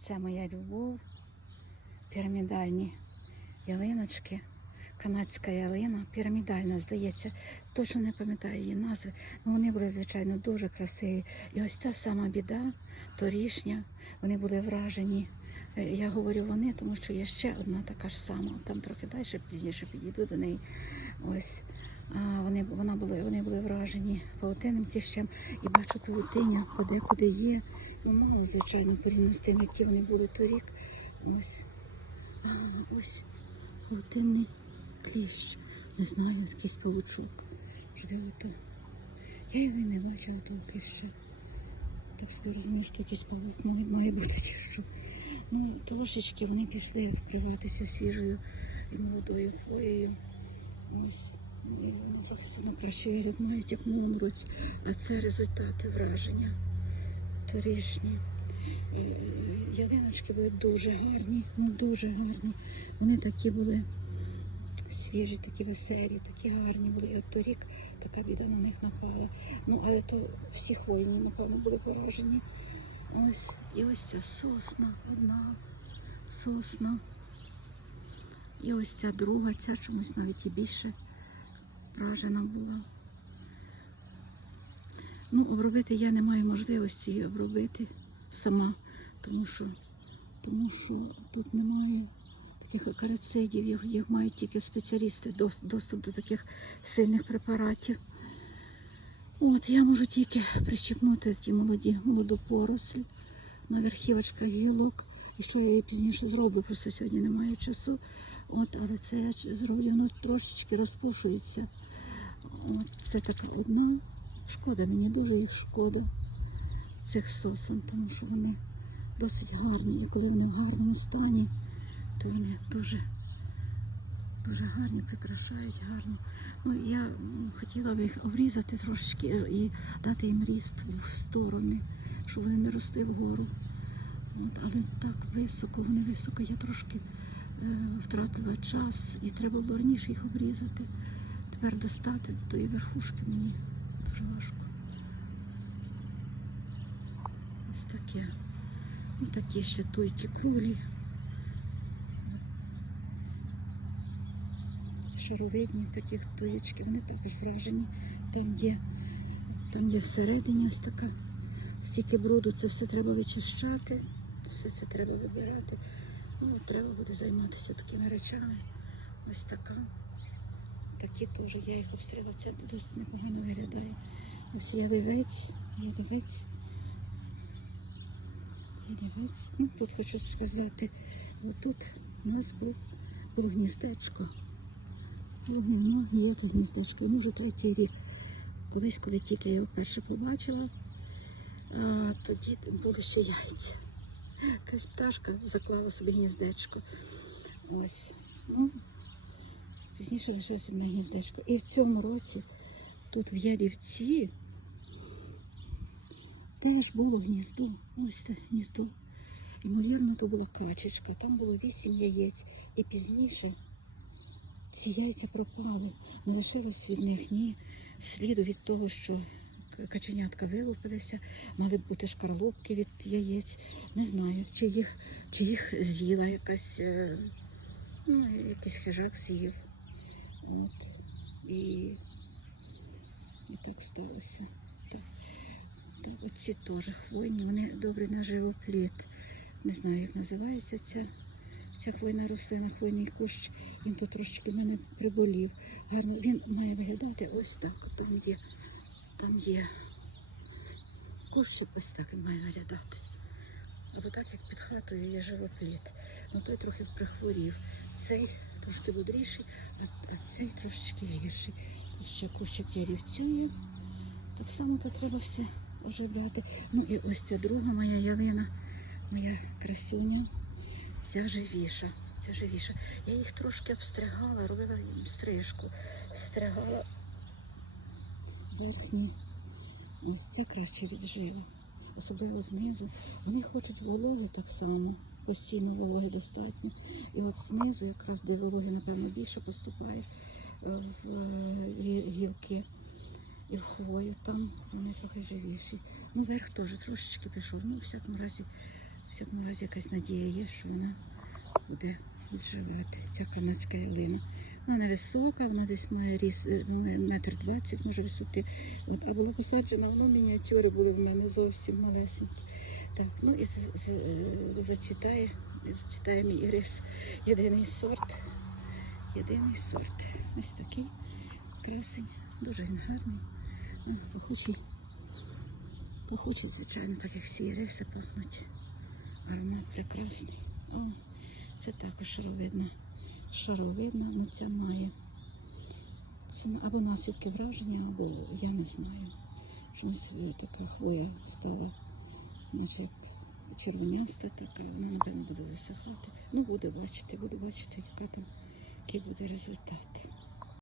Оце моя любов. Пірамідальні ялиночки. Канадська ялина, пірамідальна, здається, точно не пам'ятаю її назви. Ну, вони були, звичайно, дуже красиві. І ось та сама біда, торішня, вони були вражені. Е, Я говорю вони, тому що є ще одна така ж сама. Там трохи далі пізніше підійду до неї. Ось. Вони, вона були, вони були вражені паутинним кліщем. І бачу, павутиння подекуди є. Ну, мало, звичайно, порівняно які вони були торік. Ось. Ось паутинний кліщ. Не знаю, якийсь павучок. Можливо, то. Я його не бачила того кліща. Так собі розумію, що якийсь павук має бути чи що. Ну, трошечки вони пішли вкриватися свіжою і молодою хвоєю. Ось. І вони зовсім краще вигляд мають, як минулому. А це результати враження торішні. Е, Ялиночки були дуже гарні, дуже гарні. Вони такі були свіжі, такі веселі, такі гарні були. І от торік така біда на них напала. Ну, але то всі хвойні, напевно, були поражені. Ось, і ось ця сосна одна, сосна. І ось ця друга, ця чомусь навіть і більше вражена була. Ну, обробити я не маю можливості її обробити сама, тому що, тому що тут немає таких акарицидів, їх, їх мають тільки спеціалісти, доступ до таких сильних препаратів. От я можу тільки прищепнути ті молоді, молоду поросль на верхівочках гілок. І що я її пізніше зроблю, просто сьогодні немає часу. От, але це воно трошечки розпушується. От, це така одна. Шкода, мені дуже шкода цих сосен, тому що вони досить гарні. І коли вони в гарному стані, то вони дуже, дуже гарні, прикрашають гарно. Ну, я хотіла б їх обрізати трошечки і дати їм ріст в сторони, щоб вони не росли вгору. От, але так високо, вони високо, я трошки втратила час і треба було раніше їх обрізати. Тепер достати до тої верхушки мені дуже важко. Ось таке. Ось такі ще туйки кролі. Шаровидні такі туєчки, вони також вражені. Там є, там є всередині ось така. Стільки бруду, це все треба вичищати, все це треба вибирати. Ну, треба буде займатися такими речами. Ось така. Такі теж я їх обстріла. Це досить непогано виглядає. Ось ядовець, ядовець. Ядовець. Ну, тут хочу сказати, отут у нас був, було гніздечко. Є це гніздечко. Йому вже третій рік. Колись, коли тільки я його вперше побачила, а, тоді були ще яйця. Якась пташка заклала собі гніздечко. Ось. Ну, пізніше лишилося одне гніздечко. І в цьому році тут в Ярівці теж було гніздо. Ось це гніздо. Ймовірно, то була качечка. Там було вісім яєць. І пізніше ці яйця пропали. Не лишилось від них ні сліду від того, що каченятка вилупилися, мали б бути шкарлупки від яєць. Не знаю, чи їх, чи їх з'їла якась, е, ну, якийсь хижак з'їв. От. І, і так сталося. Так. Оці теж хвойні, вони добре на живопліт. Не знаю, як називається ця, ця хвойна рослина, хвойний кущ. Він тут трошечки мене приболів. Гарно він має виглядати ось так. Там є, там є кущик, ось так має виглядати. Або так, як під хатою є живопліт. Ну той трохи прихворів. Цей трошки бодріший, а, цей трошечки гірший. Ще кущик ярівцює. Так само то треба все оживляти. Ну і ось ця друга моя ялина, моя красуня, ця живіша. Ця живіша. Я їх трошки обстригала, робила їм стрижку, стригала Ось це краще віджило. Особливо знизу. Вони хочуть вологи так само, постійно вологи достатньо. І от знизу, якраз де вологи, напевно, більше поступає е, в е, гілки і в хвою, там вони трохи живіші. Ну, верх теж трошечки пішов. Ну, у всякому разі, В всякому разі якась надія є, що вона буде відживати. Ця канадська ялина. Вона невисока, вона десь має ріс е, метр двадцять, може висоти. От, а була посаджена, воно мініатюри були в мене зовсім малесенькі. Так, ну і е, зацвітає, зацвітає мій ірис. Єдиний сорт. Єдиний сорт. Ось такий красень, дуже він гарний. Ну, пахучий. Пахучий, звичайно, так як всі іриси пахнуть. Аромат прекрасний. О, це також шаровидна. Шаровидна, ну ця має. Або наслідки враження, або я не знаю. Що у нас е, така хвоя стала, наче червоняста така, вона, напевно, буде засихати. Ну, буду бачити, буду бачити, який буде результат.